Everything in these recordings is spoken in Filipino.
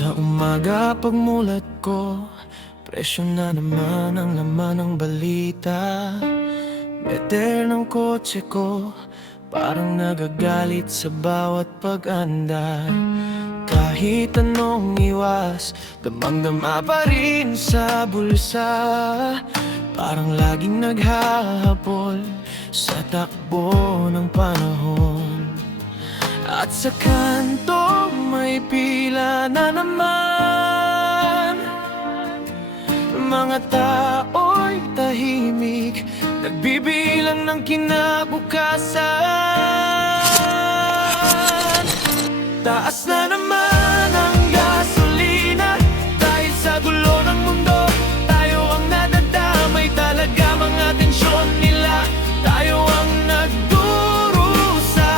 Sa umaga pagmulat ko, presyo na naman ang laman ng balita. Meter ng kotse ko, parang nagagalit sa bawat pag-andar. Kahit anong iwas, damang-dama pa rin sa bulsa. Parang laging naghahabol sa takbo ng panahon. At sa kanto may pila na naman. Mga tao'y tahimik, nagbibilang ng kinabukasan. Taas na naman ang gasolina, dahil sa gulo ng mundo tayo ang nadadamay. Talaga mga tensyon nila, tayo ang nagdurusa.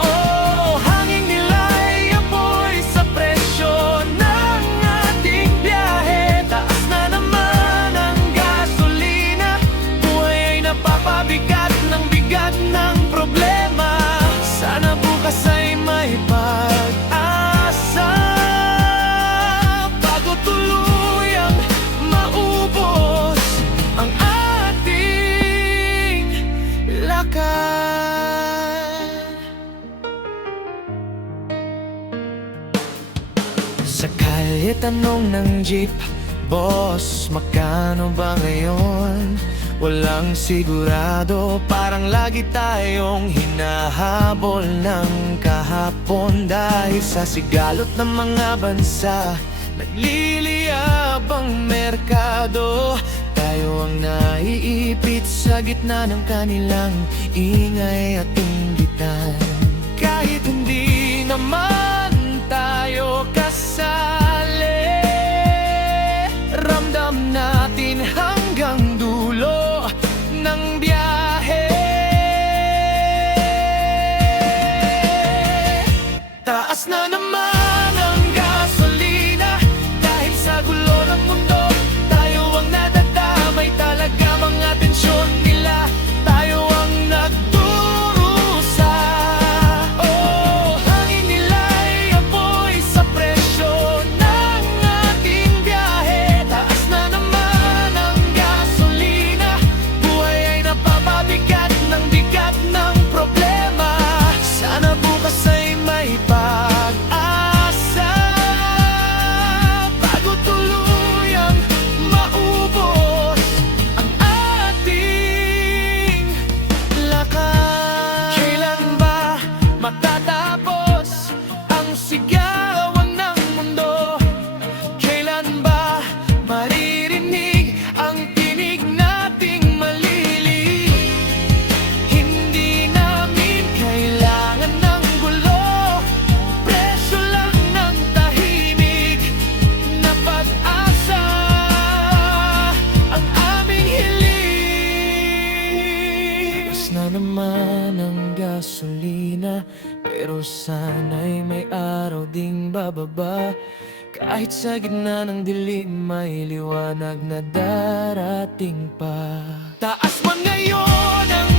Oh, hangin nila ay apoy sa presyo ng ating biyahe. Taas na naman ang gasolina, buhay ay napapabigat ng bigat ng problema. Sana bukas ay may pag-asa, bago tuluyang maubos ang ating lakad. Sa kalye tanong ng jeep, boss, magkano ba ngayon? Walang sigurado, parang lagi tayong hinahabol ng kahapon. Dahil sa sigalot ng mga bansa, nagliliyab ang merkado. Tayo ang naiipit sa gitna ng kanilang ingay at inggitan. Kahit hindi naman tayo kasali, ramdam natin hanggang dulo ng biyahe. Taas na naman ang gasolina, dahil sa gulo ng mundo tayo ang nadadamay. Talaga mga tensyon nila, tayo ang nagdurusa. Oh, hangin nila ay apoy sa presyo ng ating biyahe. Taas na naman ang gasolina, buhay ay napapabigat ng bigat ng problema. Sana bukas ay may pag-asa, bago tuluyang maubos ang ating lakad. Kailan ba matatapos ang sigawan ng mundo? Kailan ba maririnig ang tinig nating maliliit? Hindi namin kailangan ng gulo, presyo lang ng tahimik na pag-asa ang aming hiling. Taas na naman ang gasolina, pero sana'y may araw ding bababa. Kahit sa gitna ng dilim may liwanag na darating pa. Taas man ngayon ang